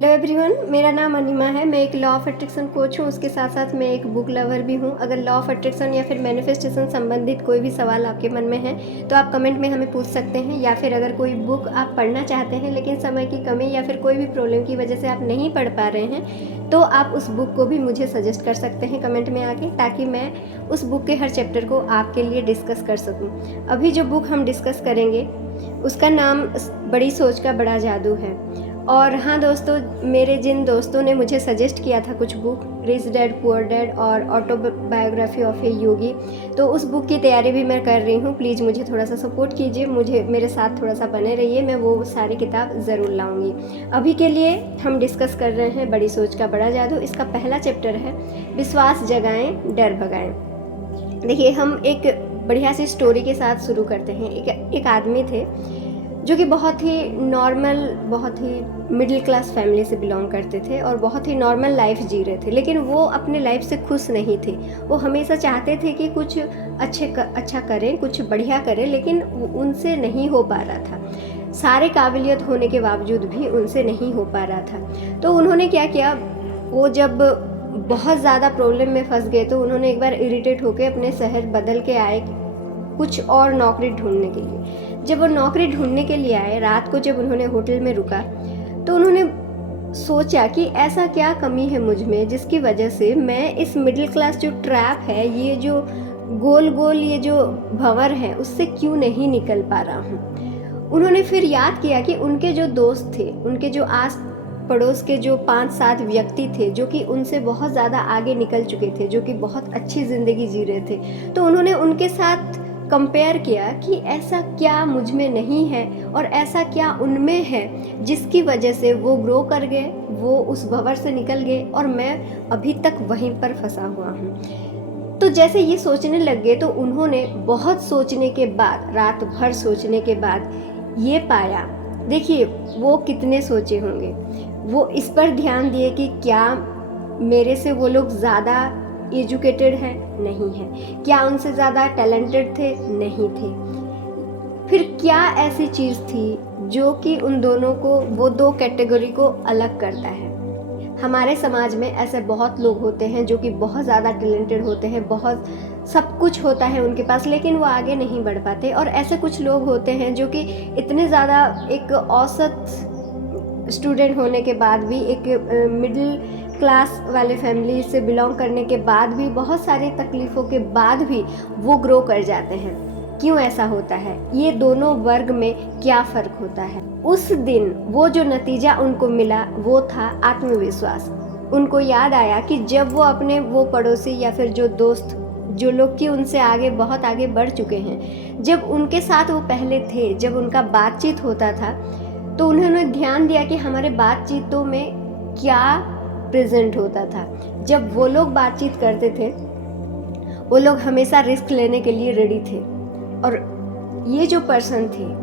Hello everyone, मेरा नाम अनिमा है। मैं एक लॉ ऑफ अट्रैक्शन कोच हूँ। उसके साथ साथ मैं एक बुक लवर भी हूँ। अगर लॉ ऑफ अट्रैक्शन या फिर मैनिफेस्टेशन संबंधित कोई भी सवाल आपके मन में है तो आप कमेंट में हमें पूछ सकते हैं, या फिर अगर कोई बुक आप पढ़ना चाहते हैं लेकिन समय की कमी या फिर कोई भी प्रॉब्लम की वजह से आप नहीं पढ़ पा रहे हैं तो आप उस बुक को भी मुझे सजेस्ट कर सकते हैं कमेंट में आके, ताकि मैं उस बुक के हर चैप्टर को आपके लिए डिस्कस कर सकूँ। अभी जो बुक हम डिस्कस करेंगे उसका नाम बड़ी सोच का बड़ा जादू है। और हाँ दोस्तों, मेरे जिन दोस्तों ने मुझे सजेस्ट किया था कुछ book, rich dad poor dad और ऑटोबायोग्राफी ऑफ ए योगी, तो उस बुक की तैयारी भी मैं कर रही हूँ। प्लीज़ मुझे थोड़ा सा सपोर्ट कीजिए, मेरे साथ थोड़ा सा बने रहिए, मैं वो सारी किताब ज़रूर लाऊंगी। अभी के लिए हम डिस्कस कर रहे हैं बड़ी सोच का बड़ा जादू। इसका पहला चैप्टर है विश्वास जगाएं डर भगाएं। देखिए, हम एक बढ़िया सी स्टोरी के साथ शुरू करते हैं। एक आदमी थे जो कि बहुत ही नॉर्मल, बहुत ही मिडिल क्लास फैमिली से बिलोंग करते थे और बहुत ही नॉर्मल लाइफ जी रहे थे, लेकिन वो अपने लाइफ से खुश नहीं थे। वो हमेशा चाहते थे कि कुछ अच्छा करें, कुछ बढ़िया करें, लेकिन उनसे नहीं हो पा रहा था। सारे काबिलियत होने के बावजूद भी उनसे नहीं हो पा रहा था। तो उन्होंने क्या किया, वो जब बहुत ज़्यादा प्रॉब्लम में फंस गए तो उन्होंने एक बार इरिटेट होकर अपने शहर बदल के आए कुछ और नौकरी ढूंढने के लिए। जब वो नौकरी ढूंढने के लिए आए, रात को जब उन्होंने होटल में रुका तो उन्होंने सोचा कि ऐसा क्या कमी है मुझ में जिसकी वजह से मैं इस मिडिल क्लास जो ट्रैप है, ये जो गोल गोल ये जो भंवर है, उससे क्यों नहीं निकल पा रहा हूँ। उन्होंने फिर याद किया कि उनके जो दोस्त थे, उनके जो आस पड़ोस के जो 5-7 व्यक्ति थे जो कि उनसे बहुत ज़्यादा आगे निकल चुके थे, जो कि बहुत अच्छी ज़िंदगी जी रहे थे, तो उन्होंने उनके साथ कंपेयर किया कि ऐसा क्या मुझ में नहीं है और ऐसा क्या उनमें है जिसकी वजह से वो ग्रो कर गए, वो उस भंवर से निकल गए और मैं अभी तक वहीं पर फंसा हुआ हूँ। तो जैसे ये सोचने लग गए तो उन्होंने बहुत सोचने के बाद, रात भर सोचने के बाद ये पाया, देखिए वो कितने सोचे होंगे, वो इस पर ध्यान दिए कि क्या मेरे से वो लोग ज़्यादा एजुकेटेड है? नहीं है। क्या उनसे ज़्यादा टैलेंटेड थे? नहीं थे। फिर क्या ऐसी चीज़ थी जो कि उन दोनों को, वो दो कैटेगरी को अलग करता है? हमारे समाज में ऐसे बहुत लोग होते हैं जो कि बहुत ज़्यादा टैलेंटेड होते हैं, बहुत सब कुछ होता है उनके पास, लेकिन वो आगे नहीं बढ़ पाते। और ऐसे कुछ लोग होते हैं जो कि इतने ज़्यादा एक औसत स्टूडेंट होने के बाद भी, एक मिडिल क्लास वाले फैमिली से बिलोंग करने के बाद भी, बहुत सारी तकलीफ़ों के बाद भी वो ग्रो कर जाते हैं। क्यों ऐसा होता है? ये दोनों वर्ग में क्या फ़र्क होता है? उस दिन वो जो नतीजा उनको मिला वो था आत्मविश्वास। उनको याद आया कि जब वो अपने वो पड़ोसी या फिर जो दोस्त, जो लोग कि उनसे आगे, बहुत आगे बढ़ चुके हैं, जब उनके साथ वो पहले थे, जब उनका बातचीत होता था, तो उन्होंने ध्यान दिया कि हमारे बातचीतों में क्या प्रेजेंट होता था। जब वो लोग बातचीत करते थे, वो लोग हमेशा रिस्क लेने के लिए रेडी थे। और ये जो पर्सन थे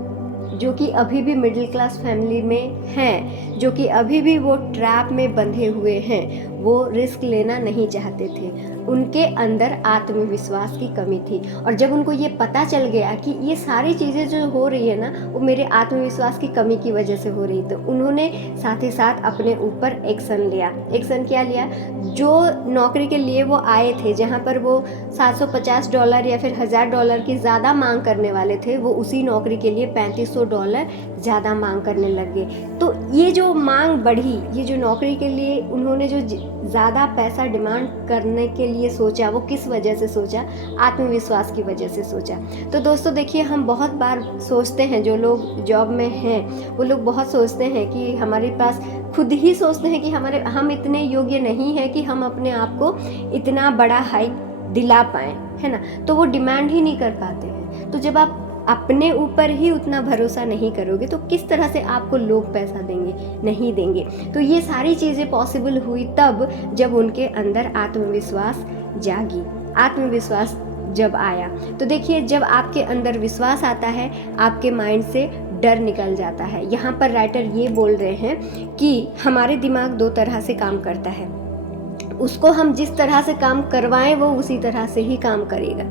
जो कि अभी भी मिडिल क्लास फैमिली में हैं, जो कि अभी भी वो ट्रैप में बंधे हुए हैं, वो रिस्क लेना नहीं चाहते थे। उनके अंदर आत्मविश्वास की कमी थी। और जब उनको ये पता चल गया कि ये सारी चीज़ें जो हो रही है ना, वो मेरे आत्मविश्वास की कमी की वजह से हो रही, तो उन्होंने साथ ही साथ अपने ऊपर एक्शन लिया। एक्शन क्या लिया? जो नौकरी के लिए वो आए थे, जहाँ पर वो $750 या फिर $1000 की ज़्यादा मांग करने वाले थे, वो उसी नौकरी के लिए $3500 ज़्यादा मांग करने लग गए। तो ये जो मांग बढ़ी, ये जो नौकरी के लिए उन्होंने जो ज़्यादा पैसा डिमांड करने के लिए सोचा, वो किस वजह से सोचा? आत्मविश्वास की वजह से सोचा। तो दोस्तों देखिए, हम बहुत बार सोचते हैं, जो लोग जॉब में हैं वो लोग बहुत सोचते हैं कि हमारे पास, खुद ही सोचते हैं कि हम इतने योग्य नहीं हैं कि हम अपने आप को इतना बड़ा हाइक दिला पाएँ, है ना? तो वो डिमांड ही नहीं कर पाते हैं। तो जब आप अपने ऊपर ही उतना भरोसा नहीं करोगे तो किस तरह से आपको लोग पैसा देंगे? नहीं देंगे। तो ये सारी चीज़ें पॉसिबल हुई तब जब उनके अंदर आत्मविश्वास जागी, आत्मविश्वास जब आया। तो देखिए, जब आपके अंदर विश्वास आता है, आपके माइंड से डर निकल जाता है। यहाँ पर राइटर ये बोल रहे हैं कि हमारे दिमाग दो तरह से काम करता है। उसको हम जिस तरह से काम करवाएं वो उसी तरह से ही काम करेगा।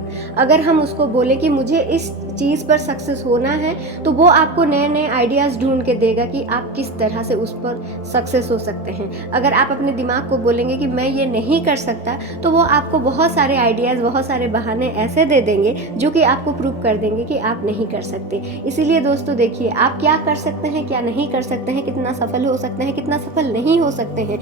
अगर हम उसको बोले कि मुझे इस चीज़ पर सक्सेस होना है तो वो आपको नए नए आइडियाज़ ढूंढ के देगा कि आप किस तरह से उस पर सक्सेस हो सकते हैं। अगर आप अपने दिमाग को बोलेंगे कि मैं ये नहीं कर सकता, तो वो आपको बहुत सारे आइडियाज़, बहुत सारे बहाने ऐसे दे देंगे जो कि आपको प्रूव कर देंगे कि आप नहीं कर सकते। इसीलिए दोस्तों देखिए, आप क्या कर सकते हैं, क्या नहीं कर सकते हैं, कितना सफल हो सकते हैं, कितना सफल नहीं हो सकते हैं,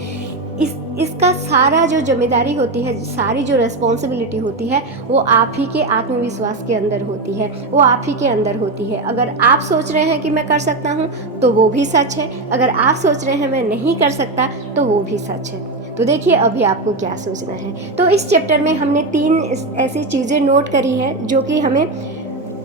इसका सारा जो जिम्मेदारी होती है, सारी जो रिस्पॉन्सिबिलिटी होती है, वो आप ही के आत्मविश्वास के अंदर होती है, वो आप ही के अंदर होती है। अगर आप सोच रहे हैं कि मैं कर सकता हूँ तो वो भी सच है, अगर आप सोच रहे हैं मैं नहीं कर सकता तो वो भी सच है। तो देखिए अभी आपको क्या सोचना है। तो इस चैप्टर में हमने 3 ऐसी चीज़ें नोट करी है जो कि हमें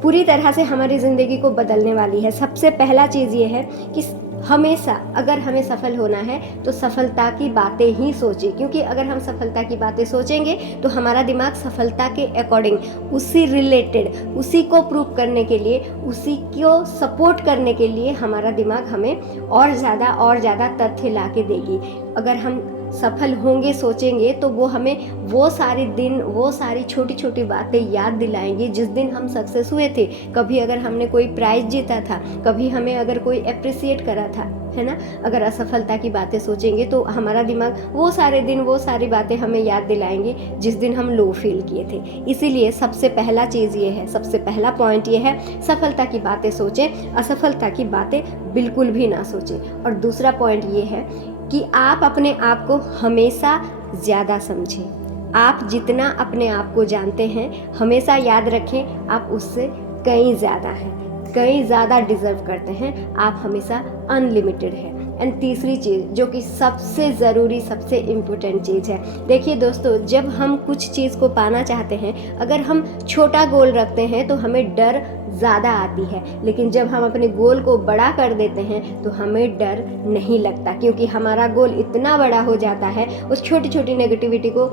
पूरी तरह से हमारी ज़िंदगी को बदलने वाली है। सबसे पहला चीज़ ये है कि हमेशा अगर हमें सफल होना है तो सफलता की बातें ही सोचें, क्योंकि अगर हम सफलता की बातें सोचेंगे तो हमारा दिमाग सफलता के अकॉर्डिंग, उसी रिलेटेड, उसी को प्रूव करने के लिए, उसी को सपोर्ट करने के लिए हमारा दिमाग हमें और ज़्यादा तथ्य ला के देगी। अगर हम सफल होंगे सोचेंगे तो वो हमें वो सारे दिन, वो सारी छोटी छोटी बातें याद दिलाएंगी जिस दिन हम सक्सेस हुए थे। कभी अगर हमने कोई प्राइज़ जीता था, कभी हमें अगर कोई अप्रिसिएट करा था, है ना। अगर असफलता की बातें सोचेंगे तो हमारा दिमाग वो सारे दिन, वो सारी बातें हमें याद दिलाएंगे जिस दिन हम लो फील किए थे। इसीलिए सबसे पहला चीज़ ये है, सबसे पहला पॉइंट ये है, सफलता की बातें सोचें, असफलता की बातें बिल्कुल भी ना सोचें। और दूसरा पॉइंट ये है कि आप अपने आप को हमेशा ज़्यादा समझें। आप जितना अपने आप को जानते हैं, हमेशा याद रखें आप उससे कहीं ज़्यादा हैं, कहीं ज़्यादा डिज़र्व करते हैं, आप हमेशा अनलिमिटेड हैं। एंड तीसरी चीज़ जो कि सबसे ज़रूरी, सबसे इम्पोर्टेंट चीज़ है, देखिए दोस्तों, जब हम कुछ चीज़ को पाना चाहते हैं, अगर हम छोटा गोल रखते हैं तो हमें डर ज़्यादा आती है, लेकिन जब हम अपने गोल को बड़ा कर देते हैं तो हमें डर नहीं लगता, क्योंकि हमारा गोल इतना बड़ा हो जाता है, उस छोटी छोटी नेगेटिविटी को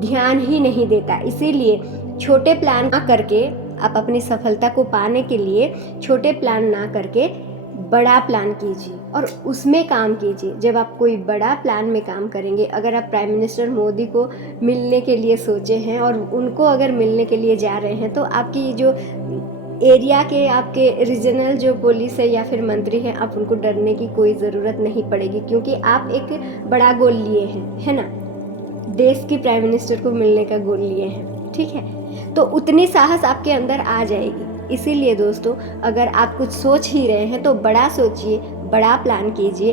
ध्यान ही नहीं देता। इसीलिए छोटे प्लान ना करके, आप अपनी सफलता को पाने के लिए छोटे प्लान ना करके बड़ा प्लान कीजिए और उसमें काम कीजिए। जब आप कोई बड़ा प्लान में काम करेंगे, अगर आप प्राइम मिनिस्टर मोदी को मिलने के लिए सोचे हैं और उनको अगर मिलने के लिए जा रहे हैं, तो आपकी जो एरिया के, आपके रीजनल जो पुलिस है या फिर मंत्री हैं, आप उनको डरने की कोई ज़रूरत नहीं पड़ेगी, क्योंकि आप एक बड़ा गोल लिए हैं, है ना। देश की प्राइम मिनिस्टर को मिलने का गोल लिए हैं, ठीक है, तो उतनी साहस आपके अंदर आ जाएगी। इसीलिए दोस्तों, अगर आप कुछ सोच ही रहे हैं तो बड़ा सोचिए, बड़ा प्लान कीजिए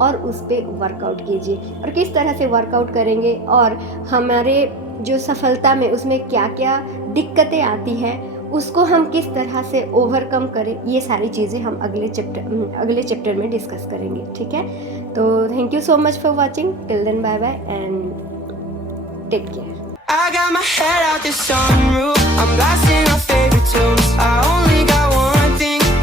और उस पर वर्कआउट कीजिए। और किस तरह से वर्कआउट करेंगे और हमारे जो सफलता में उसमें क्या क्या दिक्कतें आती हैं, उसको हम किस तरह से ओवरकम करें, ये सारी चीज़ें हम अगले चैप्टर में डिस्कस करेंगे, ठीक है। तो thank you so much for watching, till then bye bye and take care. I got my head out the sunroof, I'm blasting